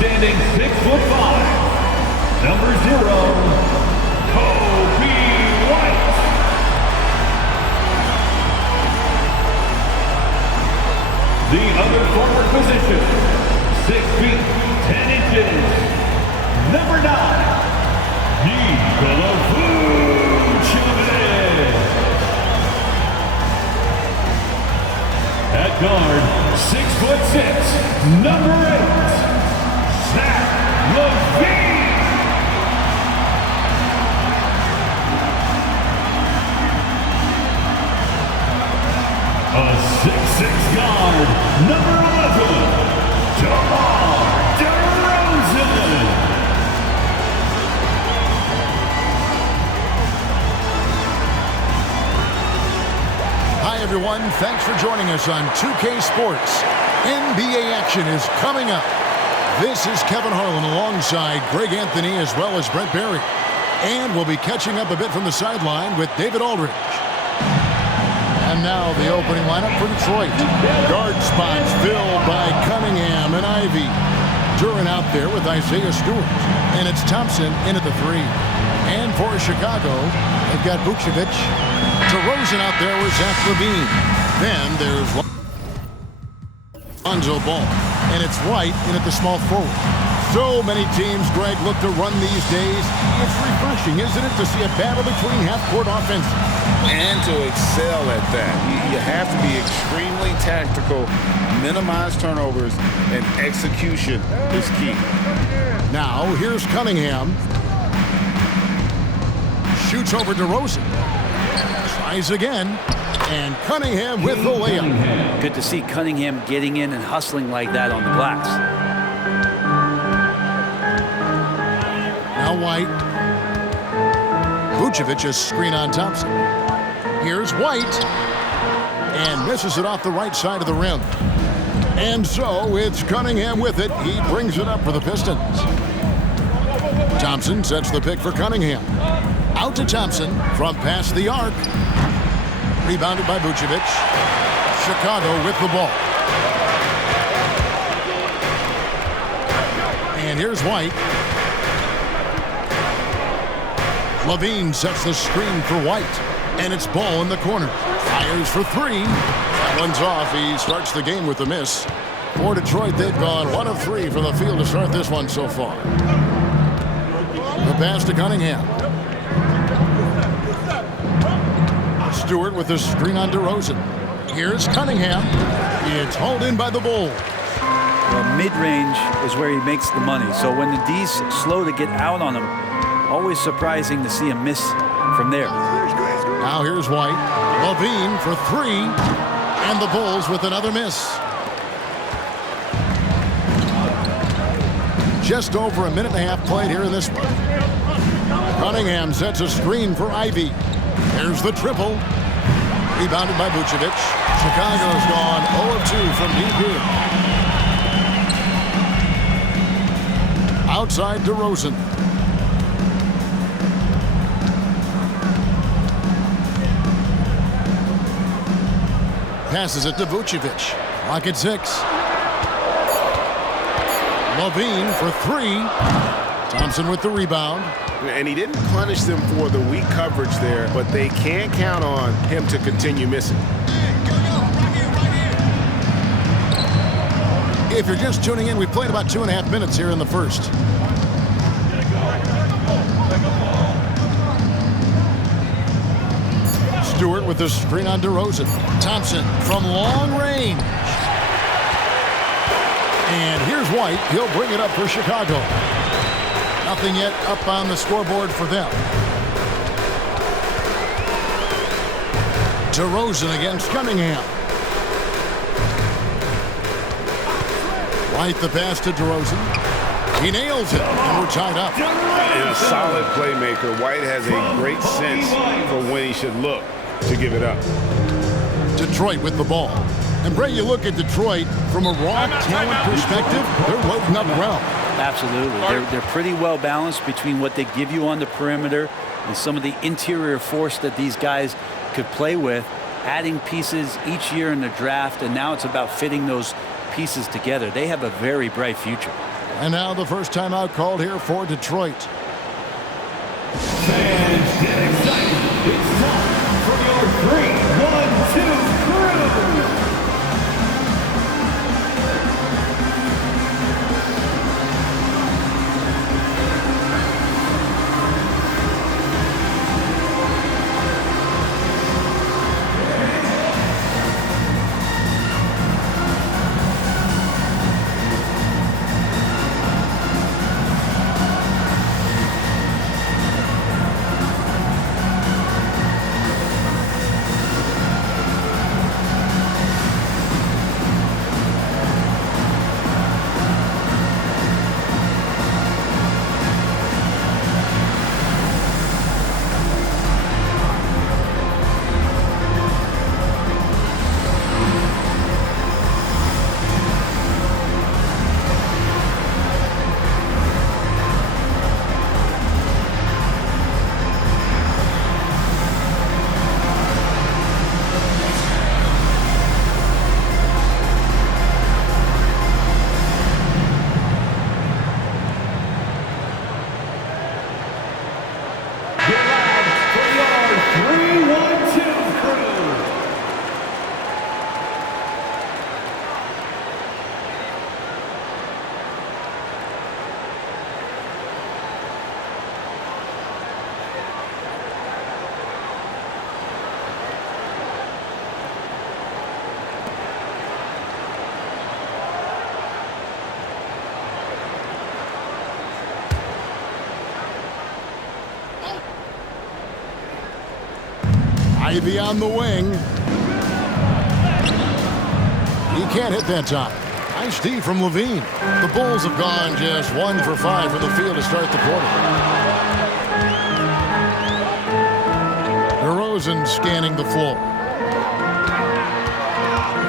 Standing 6'5", number 0, Kobe White. The other forward position, 6 feet 10 inches, number 9, Nikola Vucevic. At guard, 6'6", number 8, Zach LaVine. A 6'6" guard, number 11, DeMar DeRozan. Hi everyone, thanks for joining us on 2K Sports. NBA action is coming up. This is Kevin Harlan alongside Greg Anthony as well as Brent Barry. And we'll be catching up a bit from the sideline with David Aldridge. And now the opening lineup for Detroit. Guard spots filled by Cunningham and Ivy. Duran out there with Isaiah Stewart. And it's Thompson in at the 3. And for Chicago, they've got Vucevic. DeRozan out there with Zach LaVine. Then there's Lonzo Ball. And it's White in at the small forward. So many teams, Greg, look to run these days. It's refreshing, isn't it, to see a battle between half-court offense. And to excel at that. You have to be extremely tactical, minimize turnovers, and execution is key. Now, here's Cunningham. Shoots over DeRozan. Tries again. And Cunningham with the layup. Good to see Cunningham getting in and hustling like that on the glass. Now White. Vucevic a screen on Thompson. Here's White. And misses it off the right side of the rim. And so it's Cunningham with it. He brings it up for the Pistons. Thompson sets the pick for Cunningham. Out to Thompson from past the arc. Rebounded by Vucevic. Chicago with the ball. And here's White. LaVine sets the screen for White. And it's Ball in the corner. Fires for 3. That one's off. He starts the game with a miss. For Detroit, they've gone 1 of 3 from the field to start this one so far. The pass to Cunningham. Stewart with the screen on DeRozan. Here's Cunningham. It's hauled in by the Bulls. Well, mid-range is where he makes the money. So when the D's slow to get out on him, always surprising to see him miss from there. Now here's White. LaVine for 3. And the Bulls with another miss. Just over a minute and a half played here in this one. Cunningham sets a screen for Ivy. There's the triple. Rebounded by Vucevic. Chicago's gone 0 of 2 from deep here. Outside DeRozan. Passes it to Vucevic. Clock at 6. LaVine for 3. Thompson with the rebound. And he didn't punish them for the weak coverage there, but they can't count on him to continue missing. If you're just tuning in, we played about 2.5 minutes here in the first. Stewart with the screen on DeRozan. Thompson from long range. And here's White. He'll bring it up for Chicago. Nothing yet up on the scoreboard for them. DeRozan against Cunningham. White the pass to DeRozan. He nails it, and we're tied up. And a solid playmaker. White has a great sense for when he should look to give it up. Detroit with the ball. And Bray, you look at Detroit from a raw talent perspective, they're loading up well. Absolutely. They're pretty well balanced between what they give you on the perimeter and some of the interior force that these guys could play with, adding pieces each year in the draft, and now it's about fitting those pieces together. They have a very bright future. And now the first timeout called here for Detroit. Fans get excited. It's time for your 3-1-2 crew. Ivy on the wing. He can't hit that time. Nice D from Levine. The Bulls have gone just 1 for 5 from the field to start the quarter. DeRozan scanning the floor.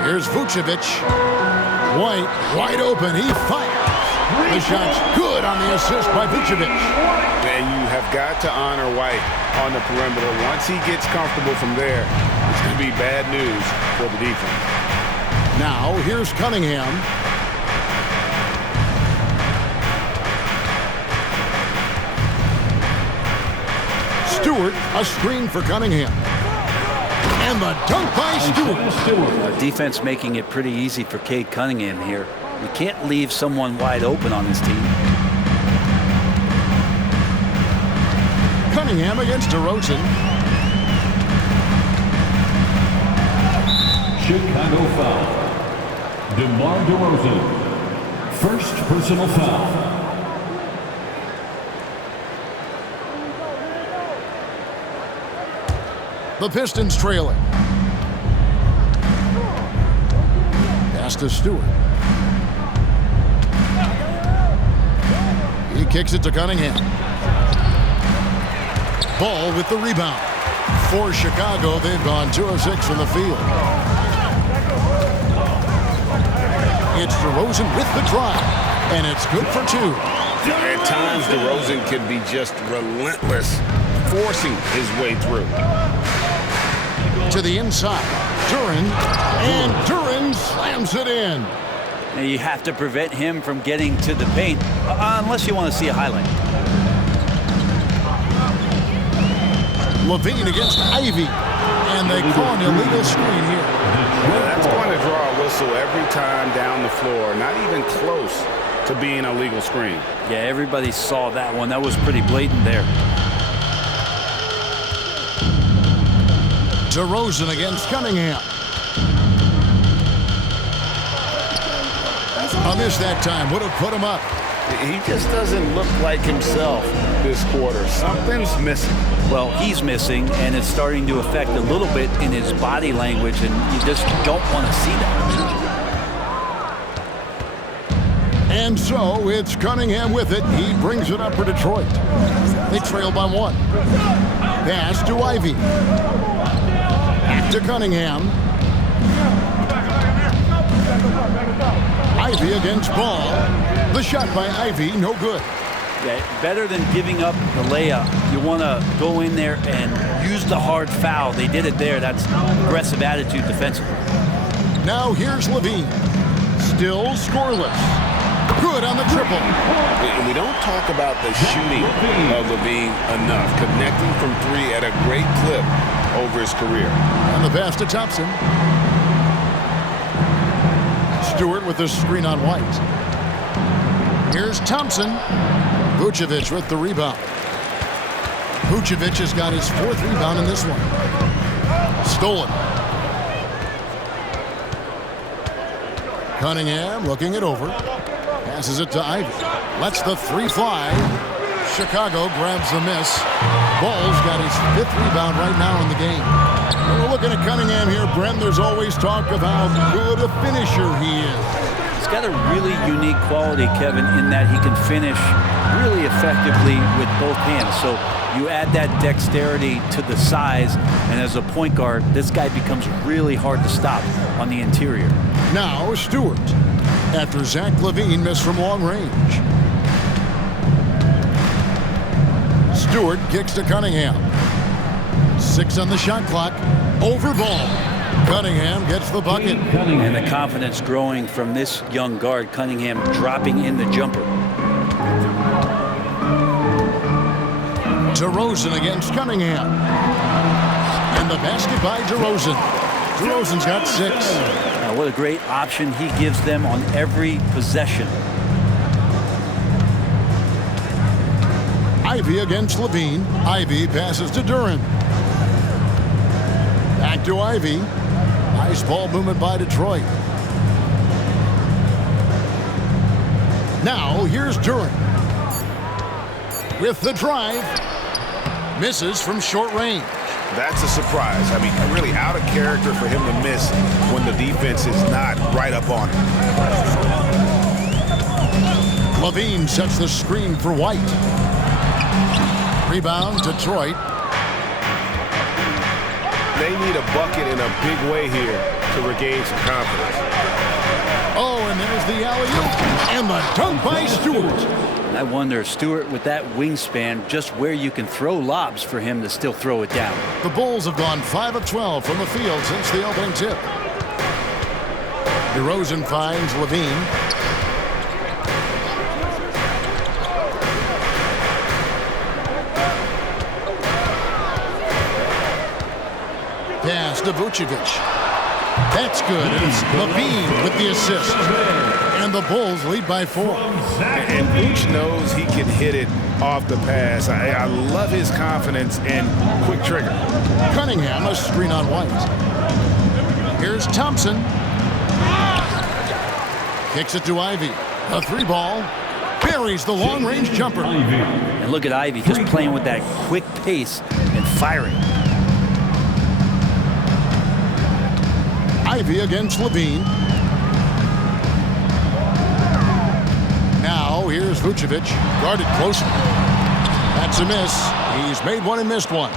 Here's Vucevic. White, wide open. He fires. The shot's good on the assist by Vucevic. And you have got to honor White on the perimeter. Once he gets comfortable from there, it's going to be bad news for the defense. Now, here's Cunningham. Stewart, a screen for Cunningham. And the dunk by Stewart. Defense making it pretty easy for Cade Cunningham here. You can't leave someone wide open on this team. Cunningham against DeRozan. Chicago foul. DeMar DeRozan. First personal foul. The Pistons trailing. Pass to Stewart. He kicks it to Cunningham. Ball with the rebound. For Chicago, they've gone 2 of 6 from the field. It's DeRozan with the drive, and it's good for 2. At times, DeRozan can be just relentless, forcing his way through. To the inside, Duren, and Duren slams it in. Now you have to prevent him from getting to the paint, unless you want to see a highlight. Levine against Ivy, and they call an illegal screen here. That's going to draw a whistle every time down the floor. Not even close to being a legal screen. Yeah, everybody saw that one. That was pretty blatant there. DeRozan against Cunningham. A miss that time would have put him up. He just doesn't look like himself this quarter. Something's missing. Well, he's missing, and it's starting to affect a little bit in his body language, and you just don't want to see that. And so it's Cunningham with it. He brings it up for Detroit. They trail by 1. Pass to Ivy. Back to Cunningham. Ivy against Ball. The shot by Ivy, no good. Yeah, better than giving up the layup, you want to go in there and use the hard foul. They did it there. That's aggressive attitude defensively. Now here's Levine. Still scoreless. Good on the triple. And we don't talk about the shooting of LaVine enough. Connecting from three at a great clip over his career. And the pass to Thompson. Stewart with the screen on White. Here's Thompson. Vucevic with the rebound. Vucevic has got his 4th rebound in this one. Stolen. Cunningham looking it over. Passes it to Ivy. Lets the 3 fly. Chicago grabs the miss. Bulls got his 5th rebound right now in the game. We're looking at Cunningham here, Brent. There's always talk of how good a finisher he is. He's got a really unique quality, Kevin, in that he can finish really effectively with both hands. So you add that dexterity to the size, and as a point guard, this guy becomes really hard to stop on the interior. Now Stewart, after Zach LaVine missed from long range. Stewart kicks to Cunningham. 6 on the shot clock. Over ball. Cunningham gets the bucket. And the confidence growing from this young guard, Cunningham dropping in the jumper. DeRozan against Cunningham. And the basket by DeRozan. DeRozan's got 6. Now, what a great option he gives them on every possession. Ivy against LaVine. Ivy passes to Duren. Back to Ivy. Nice ball movement by Detroit. Now here's Duren. With the drive. Misses from short range. That's a surprise. I mean, really out of character for him to miss when the defense is not right up on him. LaVine sets the screen for White. Rebound, Detroit. They need a bucket in a big way here to regain some confidence. Oh, and there's the alley-oop. And the dunk by Stewart. And I wonder, Stewart, with that wingspan, just where you can throw lobs for him to still throw it down. The Bulls have gone 5 of 12 from the field since the opening tip. DeRozan finds LaVine. Pass to Vucevic. That's good. It's LaVine with the assist. And the Bulls lead by 4. And Vooch knows he can hit it off the pass. I love his confidence and quick trigger. Cunningham, a screen on White. Here's Thompson. Kicks it to Ivy. A 3 ball. Buries the long-range jumper. And look at Ivy just playing with that quick pace and firing. Ivy against LaVine. Now here's Vucevic, guarded closely. That's a miss. He's made one and missed one.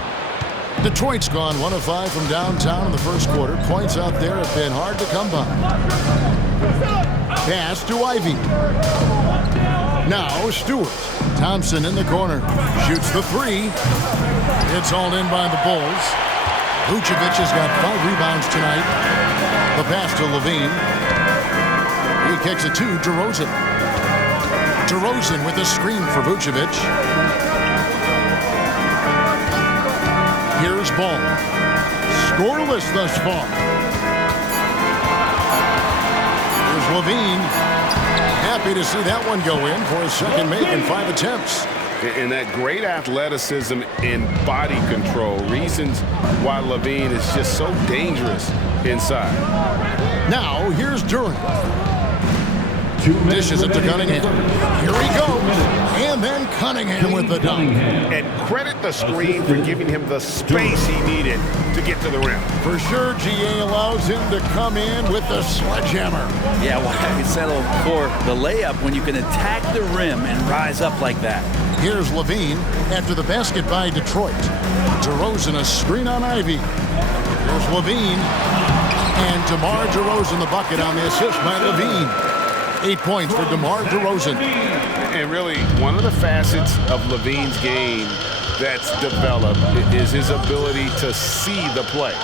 Detroit's gone 1 of 5 from downtown in the first quarter. Points out there have been hard to come by. Pass to Ivy. Now Stewart. Thompson in the corner. Shoots the 3. It's all in by the Bulls. Vucevic has got 5 rebounds tonight. The pass to LaVine. He kicks it to DeRozan. DeRozan with a screen for Vucevic. Here's Ball. Scoreless thus far. Here's LaVine. Happy to see that one go in for his second make in 5 attempts. And that great athleticism and body control, reasons why LaVine is just so dangerous inside. Now here's Duren. Dishes it to Cunningham. Here he goes. And then Cunningham with the dunk. And credit the screen for giving him the space he needed to get to the rim. For sure, GA allows him to come in with the sledgehammer. Yeah, well, I can settle for the layup when you can attack the rim and rise up like that. Here's LaVine after the basket by Detroit. DeRozan a screen on Ivy. Here's LaVine. And DeMar DeRozan the bucket on the assist by LaVine. 8 points for DeMar DeRozan. And really, one of the facets of LaVine's game that's developed is his ability to see the play.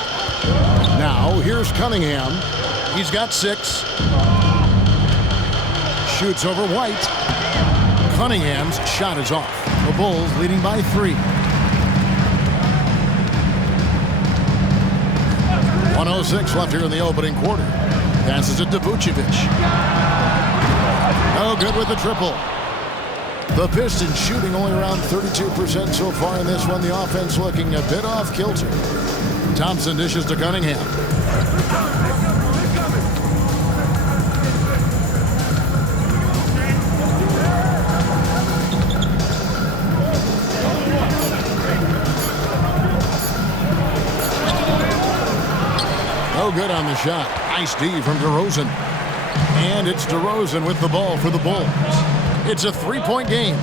Now, here's Cunningham. He's got 6. shoots over White. Cunningham's shot is off. The Bulls leading by 3. 1:06 left here in the opening quarter. Passes it to Vucevic. No good with the triple. The Pistons shooting only around 32% so far in this one. The offense looking a bit off kilter. Thompson dishes to Cunningham. No good on the shot. Nice D from DeRozan. And it's DeRozan with the ball for the Bulls. It's a 3-point game.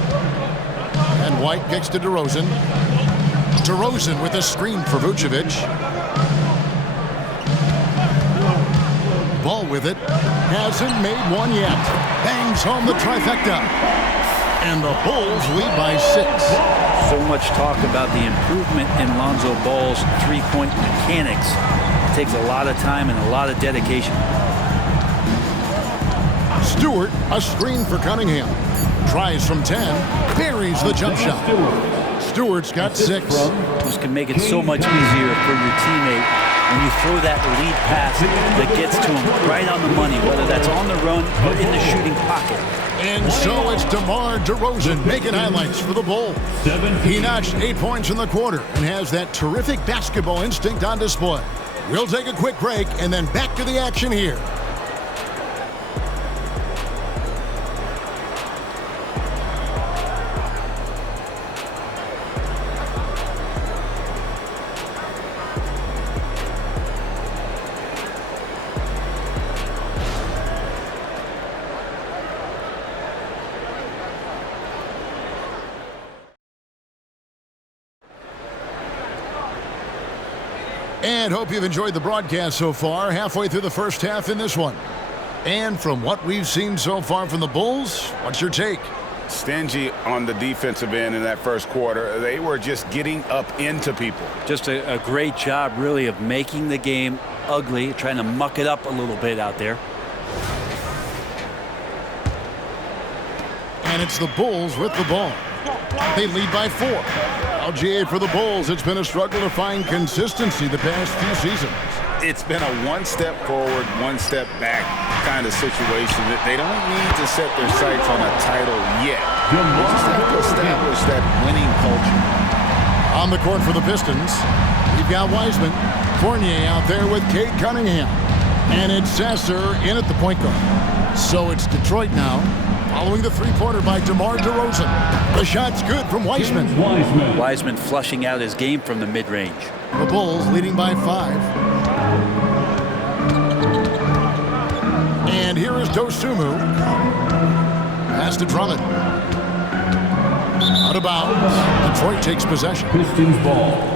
And White kicks to DeRozan. DeRozan with a screen for Vucevic. Ball with it. Hasn't made one yet. Bangs home the trifecta. And the Bulls lead by 6. So much talk about the improvement in Lonzo Ball's three-point mechanics. It takes a lot of time and a lot of dedication. Stewart, a screen for Cunningham. Tries from 10. Buries the jump shot. Stewart's got 6. This can make it so much easier for your teammate when you throw that lead pass that gets to him right on the money, whether that's on the run or in the shooting pocket. And so it's DeMar DeRozan making highlights for the Bulls. He notched 8 points in the quarter and has that terrific basketball instinct on display. We'll take a quick break and then back to the action here. And hope you've enjoyed the broadcast so far. Halfway through the first half in this one. And from what we've seen so far from the Bulls, what's your take? Stingy on the defensive end in that first quarter. They were just getting up into people. Just a great job, really, of making the game ugly, trying to muck it up a little bit out there. And it's the Bulls with the ball. They lead by 4. LGA for the Bulls. It's been a struggle to find consistency the past few seasons. It's been a one step forward, one step back kind of situation that they don't need to set their sights on a title yet. They just have to establish that winning culture. On the court for the Pistons, we've got Wiseman. Fournier out there with Cade Cunningham. And it's Sasser in at the point guard. So it's Detroit now, following the three-pointer by DeMar DeRozan. The shot's good from Wiseman. Wiseman flushing out his game from the mid-range. The Bulls leading by 5. And here is Dosunmu. Pass to Drummond. Out of bounds. Detroit takes possession. Pistons ball.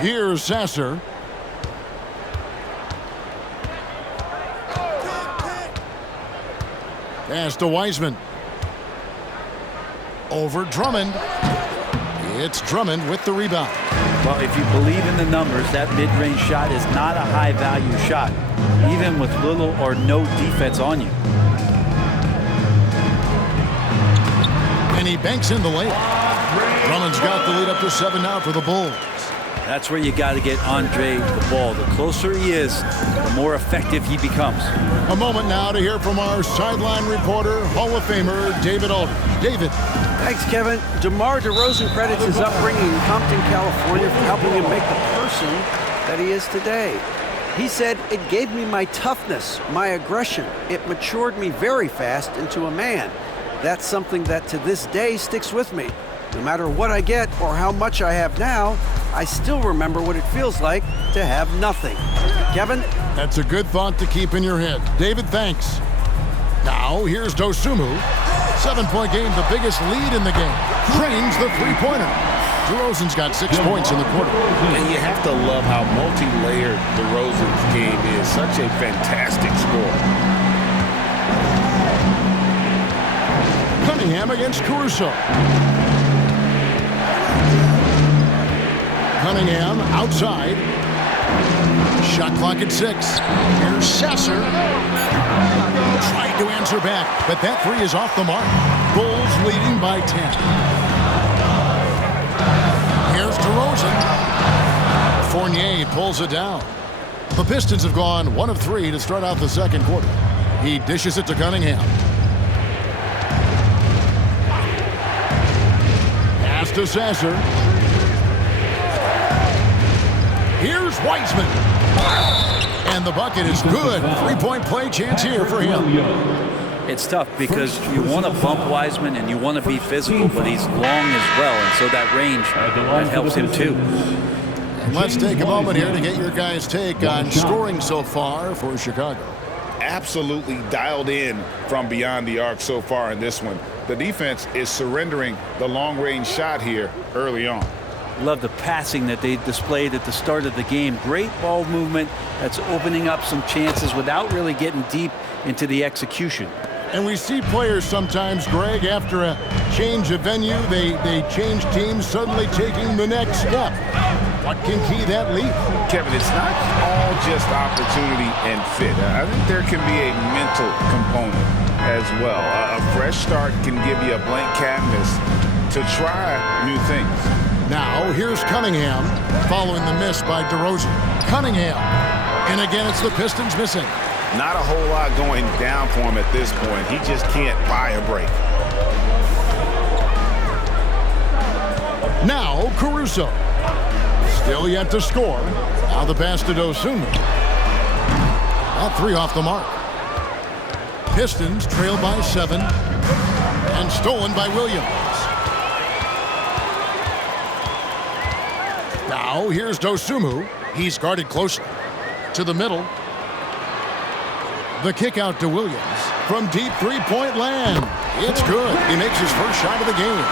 Here's Sasser. Pass to Wiseman. Over Drummond. It's Drummond with the rebound. Well, if you believe in the numbers, that mid-range shot is not a high-value shot, even with little or no defense on you. And he banks in the layup. Drummond's got the lead up to 7 now for the Bulls. That's where you got to get Andre the ball. The closer he is, the more effective he becomes. A moment now to hear from our sideline reporter, Hall of Famer David Aldridge. David. Thanks, Kevin. DeMar DeRozan credits his upbringing in Compton, California for helping him make the person that he is today. He said, "It gave me my toughness, my aggression. It matured me very fast into a man. That's something that to this day sticks with me. No matter what I get or how much I have now, I still remember what it feels like to have nothing." Kevin? That's a good thought to keep in your head. David, thanks. Now, here's Dosunmu. 7-point game, the biggest lead in the game. Drains the three-pointer. DeRozan's got 6 points in the quarter. And you have to love how multi-layered DeRozan's game is. Such a fantastic scorer. Cunningham against Caruso. Cunningham outside. Shot clock at 6. Here's Sasser. Tried to answer back, but that three is off the mark. Bulls leading by 10. Here's DeRozan. Fournier pulls it down. The Pistons have gone 1 of 3 to start out the second quarter. He dishes it to Cunningham. Pass to Sasser. Here's Wiseman. And the bucket is good. 3-point play chance here for him. It's tough because you want to bump Wiseman and you want to be physical, but he's long as well, and so that range that helps him too. And let's take a moment here to get your guys' take on scoring so far for Chicago. Absolutely dialed in from beyond the arc so far in this one. The defense is surrendering the long-range shot here early on. Love the passing that they displayed at the start of the game. Great ball movement that's opening up some chances without really getting deep into the execution. And we see players sometimes, Greg, after a change of venue, they change teams, suddenly taking the next step. What can key that leap? Kevin, it's not all just opportunity and fit. I think there can be a mental component as well. A fresh start can give you a blank canvas to try new things. Now, here's Cunningham, following the miss by DeRozan. Cunningham, and again, it's the Pistons missing. Not a whole lot going down for him at this point. He just can't buy a break. Now, Caruso. Still yet to score. Now the pass to Dosunmu. That three off the mark. Pistons trail by 7. And stolen by Williams. Now, here's Dosunmu. He's guarded closely. To the middle. The kick out to Williams. From deep three-point land. It's good. He makes his first shot of the game.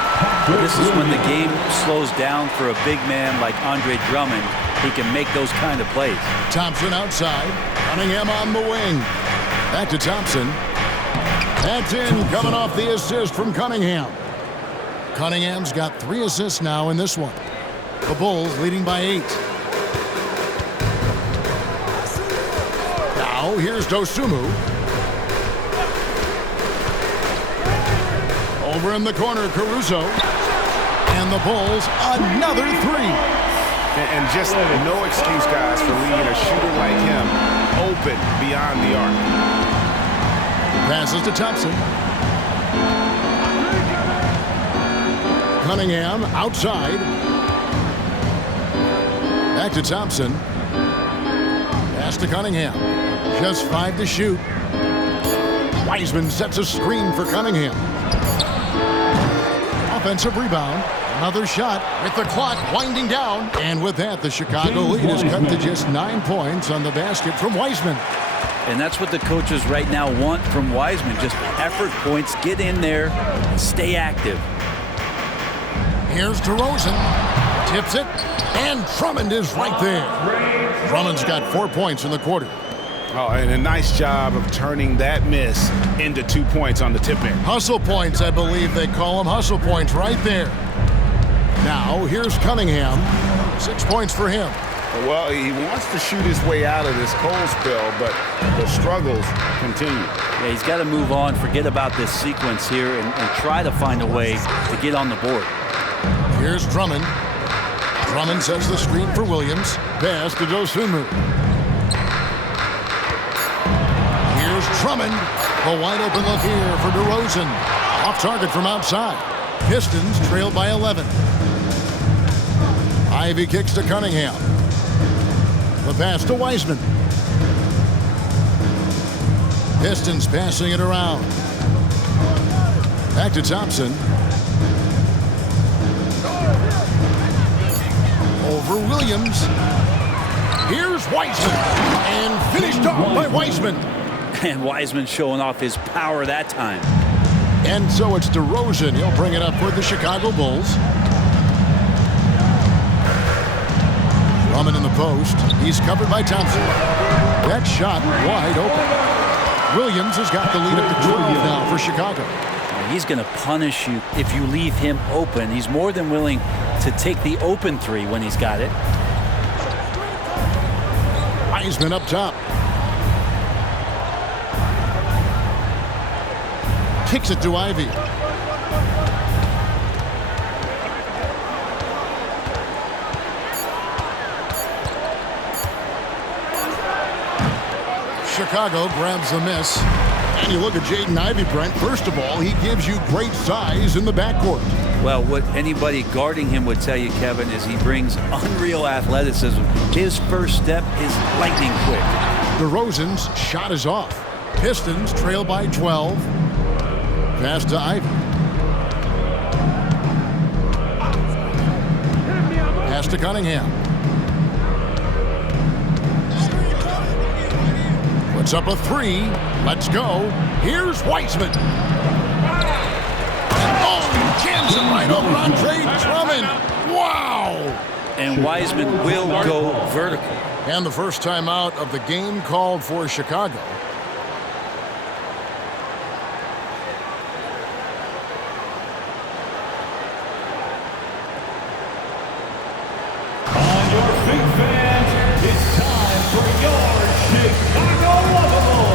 This is when the game slows down for a big man like Andre Drummond. He can make those kind of plays. Thompson outside. Cunningham on the wing. Back to Thompson. That's in, coming off the assist from Cunningham. Cunningham's got 3 assists now in this one. The Bulls leading by 8. Now, here's Dosunmu. Over in the corner, Caruso. And the Bulls, another 3. And just no excuse, guys, for leaving a shooter like him open beyond the arc. Passes to Thompson. Cunningham outside. Back to Thompson. Pass to Cunningham. Just 5 to shoot. Wiseman sets a screen for Cunningham. Offensive rebound. Another shot with the clock winding down. And with that, the Chicago lead is cut to just 9 points on the basket from Wiseman. And that's what the coaches right now want from Wiseman. Just effort points, get in there, and stay active. Here's DeRozan. Tips it. And Drummond is right there. Drummond's got 4 points in the quarter. Oh, and a nice job of turning that miss into 2 points on the tip in. Hustle points, I believe they call them. Hustle points right there. Now, here's Cunningham. 6 points for him. Well, he wants to shoot his way out of this cold spell, but the struggles continue. Yeah, he's got to move on, forget about this sequence here, and try to find a way to get on the board. Here's Drummond. Drummond sets the screen for Williams. Pass to Dosunmu. Here's Drummond. The wide open look here for DeRozan. Off target from outside. Pistons trail by 11. Ivy kicks to Cunningham. The pass to Wiseman. Pistons passing it around. Back to Thompson. Over Williams. Here's Wiseman. And finished off by Wiseman. And Wiseman showing off his power that time. And so it's DeRozan. He'll bring it up for the Chicago Bulls. Drummond in the post. He's covered by Thompson. That shot wide open. Williams has got the lead up to 12 now for Chicago. He's going to punish you if you leave him open. He's more than willing to take the open three when he's got it. Wiseman up top. Kicks it to Ivy. Chicago grabs the miss. And you look at Jaden Ivey, Brent. First of all, he gives you great size in the backcourt. Well, what anybody guarding him would tell you, Kevin, is he brings unreal athleticism. His first step is lightning quick. DeRozan's shot is off. Pistons trail by 12. Pass to Ivy. Pass to Cunningham. Puts up a three. Let's go. Here's Wiseman. Oh, jams it right over Andre Drummond. Wow. And Wiseman will go vertical. And the first timeout of the game called for Chicago. On your big fans, it's time for your Chicago Lovable.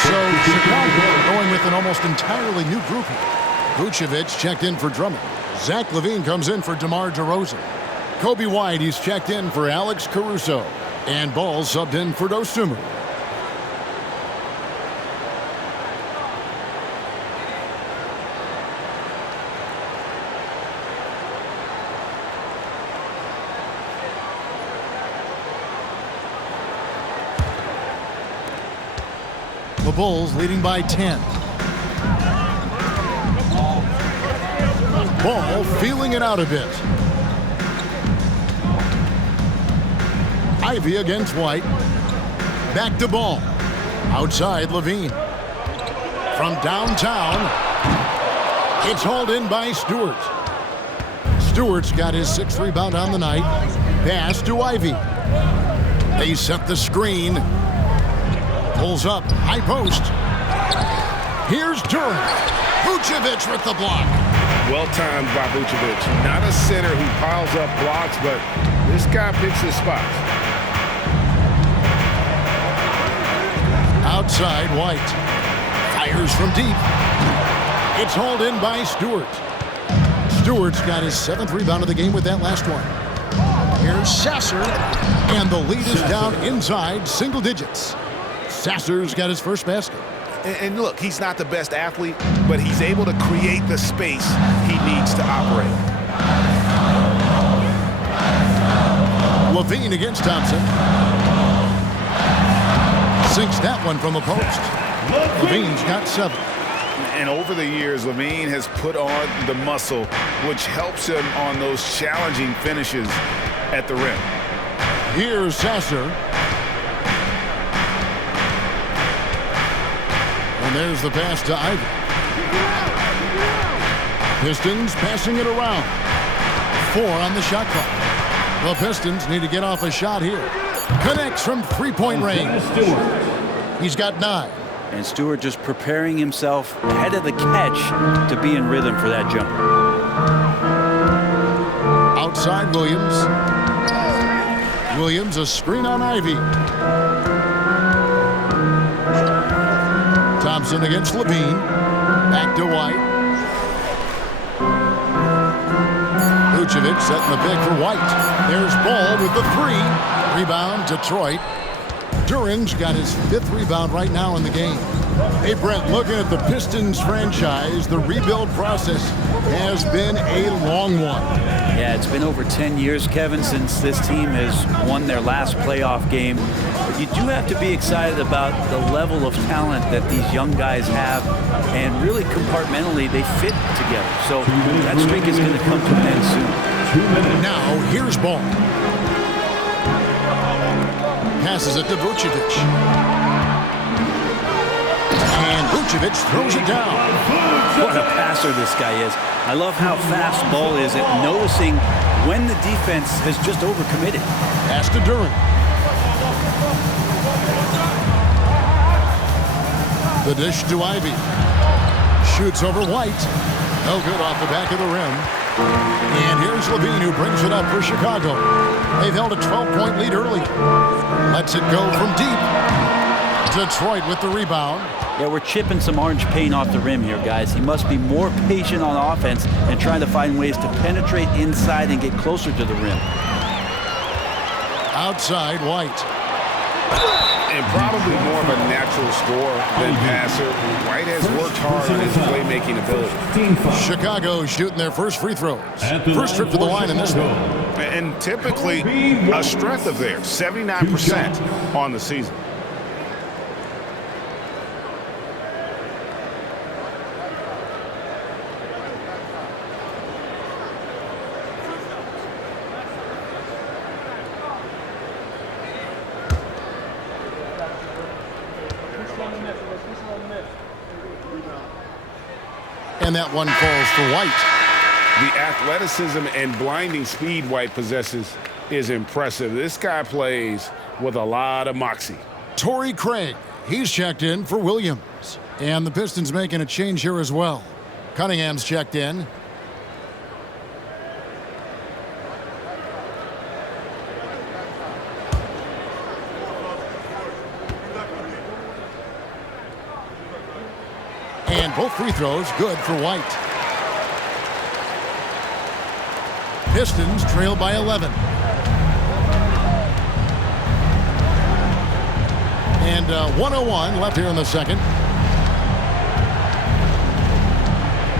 So Chicago going with an almost entirely new group here. Vucevic checked in for Drummond. Zach LaVine comes in for DeMar DeRozan. Kobe White, he's checked in for Alex Caruso. And Ball subbed in for Dosunmu. The Bulls leading by 10. Ball feeling it out a bit. Ivy against White. Back to Ball. Outside Levine. From downtown, it's hauled in by Stewart. Stewart's got his 6th rebound on the night. Pass to Ivy. They set the screen. Pulls up, high post. Here's Durant. Vucevic with the block. Well timed by Vucevic. Not a center who piles up blocks, but this guy picks his spots. Outside White. Fires from deep. It's hauled in by Stewart. Stewart's got his 7th rebound of the game with that last one. Here's Sasser. And the lead is down inside single digits. Sasser's got his first basket. And look, he's not the best athlete, but he's able to create the space he needs to operate. Levine against Thompson. Sinks that one from the post. Levine's got 7. And over the years, Levine has put on the muscle, which helps him on those challenging finishes at the rim. Here's Sasser. And there's the pass to Ivy. Pistons passing it around. 4 on the shot clock. The Pistons need to get off a shot here. Connects from 3-point range. He's got 9. And Stewart just preparing himself ahead of the catch to be in rhythm for that jumper. Outside Williams. Williams a screen on Ivy. Thompson against Levine. Back to White. Vucevic setting the pick for White. There's Ball with the three. Rebound, Detroit. Duran's got his 5th rebound right now in the game. Hey, Brent, looking at the Pistons franchise, the rebuild process has been a long one. Yeah, it's been over 10 years, Kevin, since this team has won their last playoff game. But you do have to be excited about the level of talent that these young guys have, and really compartmentally they fit together. So that streak is going to come to an end soon. Now, here's Ball. Passes it to Vucevic. And Vucevic throws it down. What a passer this guy is. I love how fast Ball is at noticing when the defense has just overcommitted. Pass to Duran. The dish to Ivy. Shoots over White. No good off the back of the rim. And here's Levine, who brings it up for Chicago. They've held a 12-point lead early. Lets it go from deep. Detroit with the rebound. Yeah, we're chipping some orange paint off the rim here, guys. He must be more patient on offense and trying to find ways to penetrate inside and get closer to the rim. Outside, White. And probably more of a natural scorer than passer. White has worked hard on his playmaking ability. Chicago shooting their first free throws. First trip to the line in this one. And typically a strength of theirs, 79% on the season. And that one falls for White. The athleticism and blinding speed White possesses is impressive. This guy plays with a lot of moxie. Torrey Craig, he's checked in for Williams. And the Pistons making a change here as well. Cunningham's checked in. And both free throws good for White. Pistons trail by 11. And 1:01 left here in the second.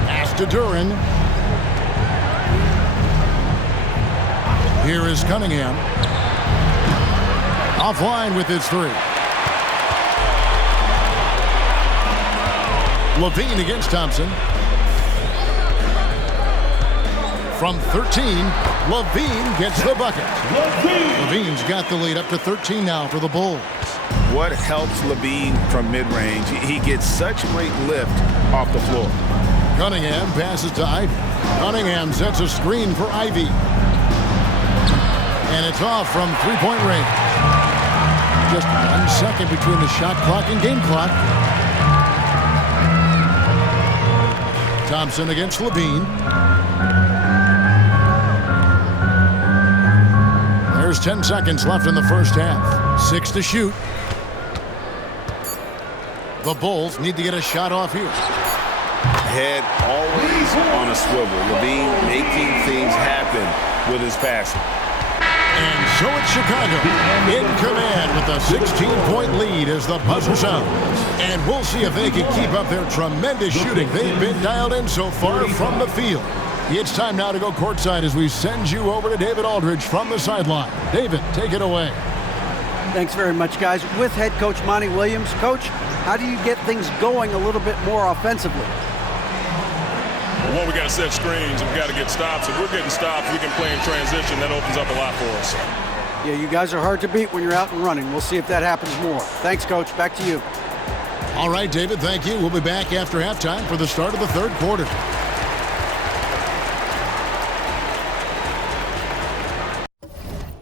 Pass to Duran. Here is Cunningham. Offline with his three. Levine against Thompson. From 13, Levine gets the bucket. Levine's got the lead up to 13 now for the Bulls. What helps Levine from mid-range? He gets such great lift off the floor. Cunningham passes to Ivy. Cunningham sets a screen for Ivy. And it's off from three-point range. Just 1 second between the shot clock and game clock. Thompson against Levine. There's 10 seconds left in the first half. 6 to shoot. The Bulls need to get a shot off here. Head always on a swivel. Levine making things happen with his passing. And so it's Chicago in command with a 16-point lead as the buzzer sounds. And we'll see if they can keep up their tremendous shooting. They've been dialed in so far from the field. It's time now to go courtside as we send you over to David Aldridge from the sideline. David, take it away. Thanks very much, guys. With head coach Monty Williams. Coach, how do you get things going a little bit more offensively? Well, one, we got to set screens. We've got to get stops. If we're getting stops, we can play in transition. That opens up a lot for us. Yeah, you guys are hard to beat when you're out and running. We'll see if that happens more. Thanks, Coach. Back to you. All right, David, thank you. We'll be back after halftime for the start of the third quarter.